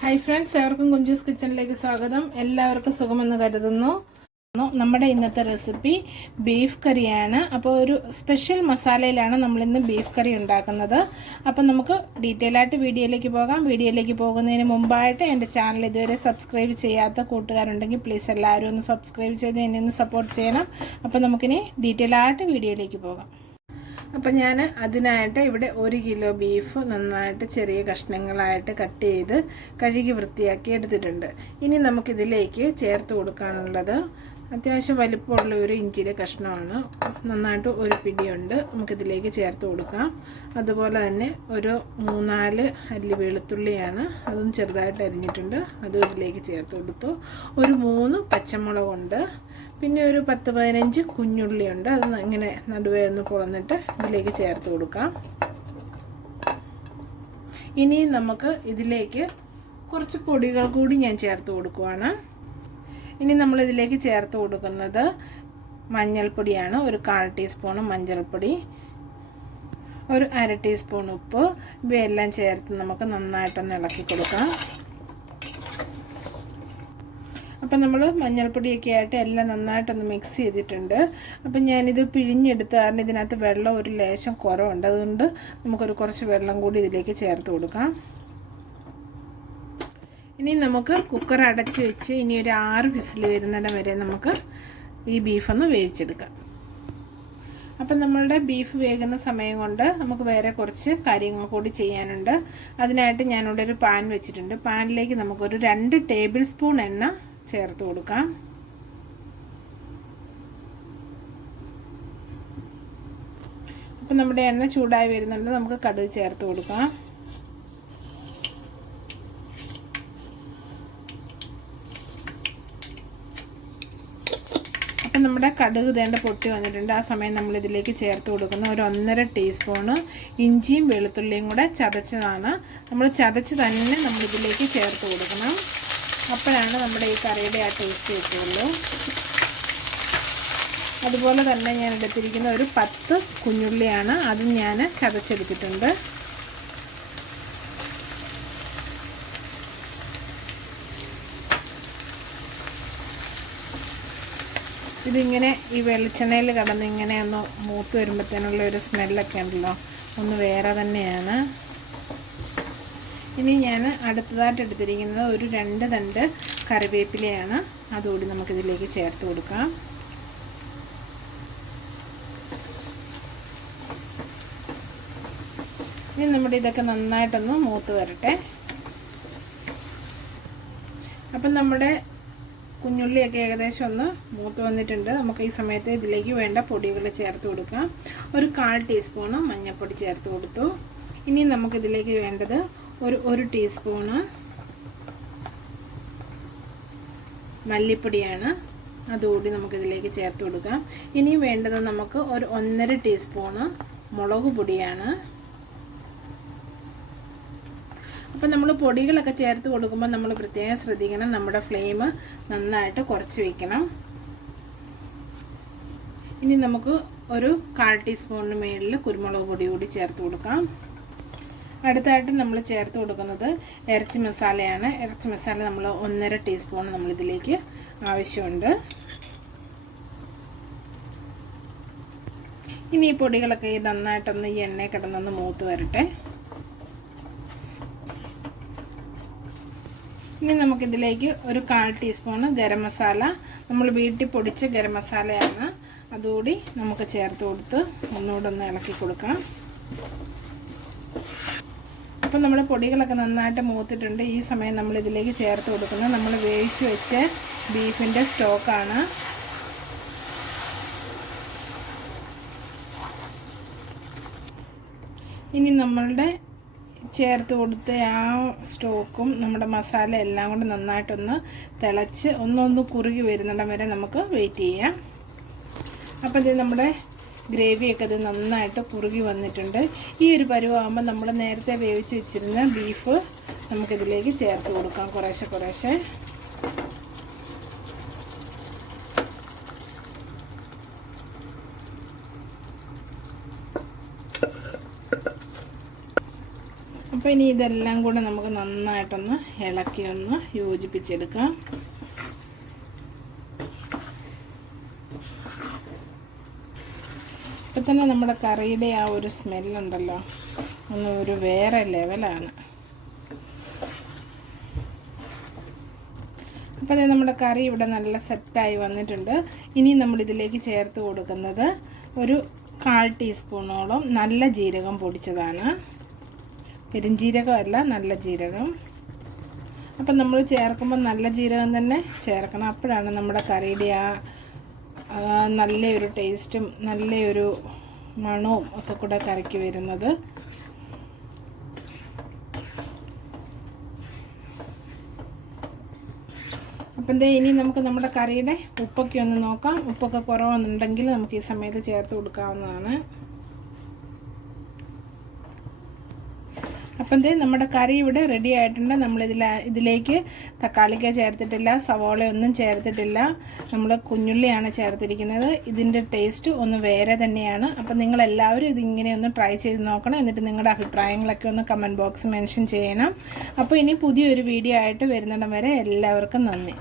Hi friends എവർക്കും Kunjus കിച്ചണിലേക്ക് സ്വാഗതം. എല്ലാവർക്കും സുഖമെന്ന് കരുതുന്നു. നമ്മുടെ ഇന്നത്തെ റെസിപ്പി ബീഫ് കറിയാണ് അപ്പോൾ ഒരു സ്പെഷ്യൽ മസാലയിലാണ് നമ്മളിന്ന് ബീഫ് കറി ഉണ്ടാക്കുന്നത്. അപ്പോൾ നമുക്ക് ഡീറ്റെയിൽ ആയിട്ട് വീഡിയോയിലേക്ക് പോകാം. വീഡിയോയിലേക്ക് പോകുന്നതിന് മുമ്പായിട്ട് എന്റെ ചാനൽ ഇതുവരെ സബ്സ്ക്രൈബ് ചെയ്യാത്ത കൂട്ടുകാരുണ്ടെങ്കിൽ പ്ലീസ് എല്ലാവരും ഒന്ന് സബ്സ്ക്രൈബ് ചെയ്ത് എന്നെ ഒന്ന് സപ്പോർട്ട് ചെയ്യണം. അപ്പോൾ നമുക്കിനി ഡീറ്റെയിൽ ആയിട്ട് വീഡിയോയിലേക്ക് പോകാം. അപ്പം ഞാൻ അതിനായിട്ട് ഇവിടെ ഒരു കിലോ ബീഫ് നന്നായിട്ട് ചെറിയ കഷ്ണങ്ങളായിട്ട് കട്ട് ചെയ്ത് കഴുകി വൃത്തിയാക്കി എടുത്തിട്ടുണ്ട്. ഇനി നമുക്കിതിലേക്ക് ചേർത്ത് കൊടുക്കാനുള്ളത് അത്യാവശ്യം വലിപ്പമുള്ള ഒരു ഇഞ്ചിയുടെ കഷ്ണമാണ്. നന്നായിട്ട് ഒരു പിടിയുണ്ട്. നമുക്കിതിലേക്ക് ചേർത്ത് കൊടുക്കാം. അതുപോലെ തന്നെ ഒരു മൂന്നാൽ അല്ലി വെളുത്തുള്ളിയാണ്. അതും ചെറുതായിട്ട് അരിഞ്ഞിട്ടുണ്ട്. അതും ഇതിലേക്ക് ചേർത്ത് കൊടുത്തു. ഒരു മൂന്ന് പച്ചമുളകുണ്ട്. പിന്നെ ഒരു പത്ത് പതിനഞ്ച് കുഞ്ഞുള്ളിയുണ്ട്. അത് ഇങ്ങനെ നടുവേ ഒന്ന് കുളന്നിട്ട് ഇതിലേക്ക് ചേർത്ത് കൊടുക്കാം. ഇനി നമുക്ക് ഇതിലേക്ക് കുറച്ച് പൊടികൾ കൂടി ഞാൻ ചേർത്ത് കൊടുക്കുവാണ്. ഇനി നമ്മൾ ഇതിലേക്ക് ചേർത്ത് കൊടുക്കുന്നത് മഞ്ഞൾപ്പൊടിയാണ്. ഒരു കാൽ ടീസ്പൂൺ മഞ്ഞൾപ്പൊടി ഒരു അര ടീസ്പൂൺ ഉപ്പ്. ഇവയെല്ലാം ചേർത്ത് നമുക്ക് നന്നായിട്ടൊന്ന് ഇളക്കി കൊടുക്കാം. അപ്പം നമ്മൾ മഞ്ഞൾപ്പൊടിയൊക്കെ ആയിട്ട് എല്ലാം നന്നായിട്ടൊന്ന് മിക്സ് ചെയ്തിട്ടുണ്ട്. അപ്പം ഞാനിത് പിഴിഞ്ഞെടുത്ത് കാരണം ഇതിനകത്ത് വെള്ളം ഒരു ലേശം കുറവുണ്ട്. അതുകൊണ്ട് നമുക്കൊരു കുറച്ച് വെള്ളം കൂടി ഇതിലേക്ക് ചേർത്ത് കൊടുക്കാം. ഇനി നമുക്ക് കുക്കർ അടച്ച് വെച്ച് ഇനി ഒരു ആറ് വിസിൽ വരുന്നിടം വരെ നമുക്ക് ഈ ബീഫൊന്ന് വേവിച്ചെടുക്കാം. അപ്പം നമ്മളുടെ ബീഫ് വേകുന്ന സമയം കൊണ്ട് നമുക്ക് വേറെ കുറച്ച് കാര്യങ്ങൾ കൂടി ചെയ്യാനുണ്ട്. അതിനായിട്ട് ഞാനിവിടെ ഒരു പാൻ വെച്ചിട്ടുണ്ട്. പാനിലേക്ക് നമുക്കൊരു രണ്ട് ടേബിൾ സ്പൂൺ എണ്ണ ചേർത്ത് കൊടുക്കാം. അപ്പം നമ്മുടെ എണ്ണ ചൂടായി വരുന്നുണ്ട്. നമുക്ക് കടുക് ചേർത്ത് കൊടുക്കാം. അപ്പം നമ്മുടെ കടുക് തേണ്ട പൊട്ടി വന്നിട്ടുണ്ട്. ആ സമയം നമ്മൾ ഇതിലേക്ക് ചേർത്ത് കൊടുക്കുന്ന. ഒരു ഒന്നര ടീസ്പൂണ് ഇഞ്ചിയും വെളുത്തുള്ളിയും കൂടെ ചതച്ചതാണ്. നമ്മൾ ചതച്ച് തന്നെ നമ്മളിതിലേക്ക് ചേർത്ത് കൊടുക്കണം. അപ്പോഴാണ് നമ്മുടെ ഈ കറിയുടെ ആ ടേസ്റ്റ് കിട്ടുള്ളൂ. അതുപോലെ തന്നെ ഞാൻ എടുത്തിരിക്കുന്ന ഒരു പത്ത് കുഞ്ഞുള്ളിയാണ്. അതും ഞാൻ ചതച്ചെടുത്തിട്ടുണ്ട്. ഇതിങ്ങനെ ഈ വെളിച്ചെണ്ണയിൽ കടന്ന് ഇങ്ങനെ ഒന്ന് മൂത്ത് വരുമ്പോഴത്തേനുള്ള ഒരു സ്മെല്ലൊക്കെ ഉണ്ടല്ലോ. ഒന്ന് വേറെ തന്നെയാണ്. ഇനി ഞാൻ അടുത്തതായിട്ട് എടുത്തിരിക്കുന്നത് ഒരു രണ്ട് തണ്ട് കറിവേപ്പിലയാണ്. അതുകൂടി നമുക്കിതിലേക്ക് ചേർത്ത് കൊടുക്കാം. ഇനി നമ്മുടെ ഇതൊക്കെ നന്നായിട്ടൊന്ന് മൂത്ത് വരട്ടെ. അപ്പം നമ്മുടെ കുഞ്ഞുള്ളിയൊക്കെ ഏകദേശം ഒന്ന് മൂത്ത് വന്നിട്ടുണ്ട്. നമുക്ക് ഈ സമയത്ത് ഇതിലേക്ക് വേണ്ട പൊടികൾ ചേർത്ത് കൊടുക്കാം. ഒരു കാൽ ടീസ്പൂണ് മഞ്ഞൾപ്പൊടി ചേർത്ത് കൊടുത്തു. ഇനി നമുക്കിതിലേക്ക് വേണ്ടത് ഒരു ഒരു ടീസ്പൂണ് മല്ലിപ്പൊടിയാണ്. അതുകൂടി നമുക്കിതിലേക്ക് ചേർത്ത് കൊടുക്കാം. ഇനി വേണ്ടത് നമുക്ക് ഒരു ഒന്നര ടീസ്പൂണ് മുളക് പൊടിയാണ്. അപ്പം നമ്മൾ പൊടികളൊക്കെ ചേർത്ത് കൊടുക്കുമ്പോൾ നമ്മൾ പ്രത്യേകം ശ്രദ്ധിക്കണം. നമ്മുടെ ഫ്ലെയിം നന്നായിട്ട് കുറച്ച് വയ്ക്കണം ഇനി നമുക്ക് ഒരു കാൽ ടീസ്പൂണിന് മേളിൽ കുരുമുളക് പൊടി കൂടി ചേർത്ത് കൊടുക്കാം. അടുത്തായിട്ട് നമ്മൾ ചേർത്ത് കൊടുക്കുന്നത് ഇറച്ചി മസാലയാണ്. ഇറച്ചി മസാല നമ്മൾ ഒന്നര ടീസ്പൂൺ നമ്മളിതിലേക്ക് ആവശ്യമുണ്ട്. ഇനി ഈ പൊടികളൊക്കെ നന്നായിട്ടൊന്ന് ഈ എണ്ണയിൽ കിടന്നൊന്ന് മൂത്ത് വരട്ടെ. ഇനി നമുക്കിതിലേക്ക് ഒരു കാൽ ടീസ്പൂണ് ഗരം മസാല. നമ്മൾ വീട്ടിൽ പൊടിച്ച ഗരം മസാലയാണ് അതുകൂടി നമുക്ക് ചേർത്ത് കൊടുത്ത് ഒന്നുകൂടെ ഒന്ന് ഇളക്കി കൊടുക്കാം അപ്പം നമ്മുടെ പൊടികളൊക്കെ നന്നായിട്ട് മൂത്തിട്ടുണ്ട്. ഈ സമയം നമ്മൾ ഇതിലേക്ക് ചേർത്ത് കൊടുക്കുന്നത് നമ്മൾ വേവിച്ച് വെച്ച ബീഫിന്റെ സ്റ്റോക്കാണ്. ഇനി നമ്മളുടെ ചേർത്ത് കൊടുത്ത് ആ സ്റ്റോക്കും നമ്മുടെ മസാല എല്ലാം കൂടെ നന്നായിട്ടൊന്ന് തിളച്ച് ഒന്നൊന്ന് കുറുകി വരുന്നിടം വരെ നമുക്ക് വെയിറ്റ് ചെയ്യാം. അപ്പോൾ ഇത് നമ്മുടെ ഗ്രേവിയൊക്കെ ഇത് നന്നായിട്ട് കുറുകി വന്നിട്ടുണ്ട്. ഈ ഒരു പരുവാകുമ്പോൾ നമ്മൾ നേരത്തെ വേവിച്ച് വെച്ചിരുന്ന ബീഫ് നമുക്കിതിലേക്ക് ചേർത്ത് കൊടുക്കാം കുറേശ്ശെ കുറേശ്ശെ. അപ്പോൾ ഇനി ഇതെല്ലാം കൂടെ നമുക്ക് നന്നായിട്ടൊന്ന് ഇളക്കി ഒന്ന് യോജിപ്പിച്ചെടുക്കാം. ഇപ്പം തന്നെ നമ്മുടെ കറിയുടെ ആ ഒരു സ്മെല്ലുണ്ടല്ലോ ഒന്ന് ഒരു വേറെ ലെവലാണ് അപ്പോൾ അതെ നമ്മുടെ കറി ഇവിടെ നല്ല സെറ്റായി വന്നിട്ടുണ്ട്. ഇനി നമ്മൾ ഇതിലേക്ക് ചേർത്ത് കൊടുക്കുന്നത് ഒരു കാൽ ടീസ്പൂണോളം നല്ല ജീരകം പൊടിച്ചതാണ്. പെരുംജീരകമല്ല നല്ല ജീരകം. അപ്പം നമ്മൾ ചേർക്കുമ്പോൾ നല്ല ജീരകം തന്നെ ചേർക്കണം. അപ്പോഴാണ് നമ്മുടെ കറിയുടെ ആ നല്ലൊരു ടേസ്റ്റും നല്ലൊരു മണവും ഒക്കെ കൂടെ കറിക്ക് വരുന്നത്. അപ്പം ദേ ഇനി നമുക്ക് നമ്മുടെ കറിയുടെ ഉപ്പൊക്കെ ഒന്ന് നോക്കാം. ഉപ്പൊക്കെ കുറവെന്നുണ്ടെങ്കിൽ നമുക്ക് ഈ സമയത്ത് ചേർത്ത് കൊടുക്കാവുന്നതാണ്. അപ്പം ദേ നമ്മുടെ കറി ഇവിടെ റെഡി ആയിട്ടുണ്ട്. നമ്മൾ ഇതിൽ ഇതിലേക്ക് തക്കാളിക്ക ചേർത്തിട്ടില്ല സവോളയൊന്നും ചേർത്തിട്ടില്ല. നമ്മൾ കുഞ്ഞുള്ളിയാണ് ചേർത്തിരിക്കുന്നത്. ഇതിന്റെ ടേസ്റ്റ് ഒന്ന് വേറെ തന്നെയാണ്. അപ്പം നിങ്ങളെല്ലാവരും ഇതിങ്ങനെ ഒന്ന് ട്രൈ ചെയ്ത് നോക്കണം. എന്നിട്ട് നിങ്ങളുടെ അഭിപ്രായങ്ങളൊക്കെ ഒന്ന് കമന്റ് ബോക്സ് മെൻഷൻ ചെയ്യണം. അപ്പോൾ ഇനി പുതിയൊരു വീഡിയോ ആയിട്ട് വരുന്നിടം വരെ എല്ലാവർക്കും നന്ദി.